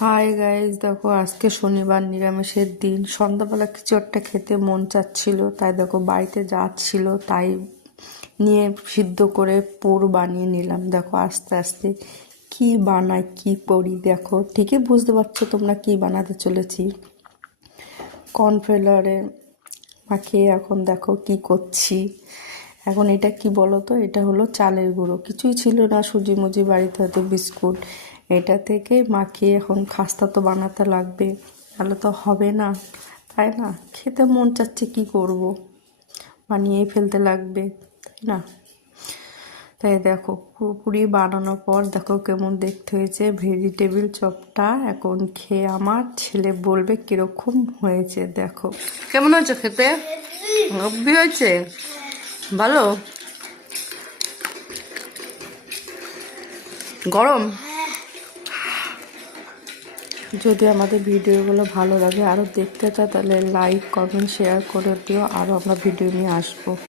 Hi guys, দেখো আজকে শনিবার, নিরামিষের দিন। সন্ধ্যাবেলা কিছু একটা খেতে মন চাচ্ছিল, তাই দেখো বাড়িতে যা ছিল তাই নিয়ে সিদ্ধ করে পুর বানিয়ে নিলাম। দেখো আস্তে আস্তে কি বানাই কি করি, দেখো ঠিকই বুঝতে পারছো তোমরা কি বানাতে চলেছি। কর্নফ্লাওয়ারে মাখিয়ে এখন দেখো কি করছি। এখন এটা কি বলো তো, এটা হলো চালের গুঁড়ো, কিছুই ছিল না, সুজি মুজি বাড়িতে, হয়তো বিস্কুট। এটা থেকে মাখিয়ে এখন খাস্তা তো বানাতে লাগবে, তাহলে তো হবে না, তাই না? খেতে মন চাচ্ছে, কি করব, বানিয়েই ফেলতে লাগবে, তাই না? তাই দেখো পুরোপুরি বানানোর পর দেখো কেমন দেখতে হয়েছে ভেজিটেবিল চপটা। এখন খেয়ে আমার ছেলে বলবে কিরকম হয়েছে। দেখো কেমন হয়েছে খেতে, হেব্বি হয়েছে, ভালো, গরম। যদি আমাদের ভিডিওগুলো ভালো লাগে, আরও দেখতে চাও, তাহলে লাইক কমেন্ট শেয়ার করে দিও, আরও আমরা ভিডিও নিয়ে আসবো।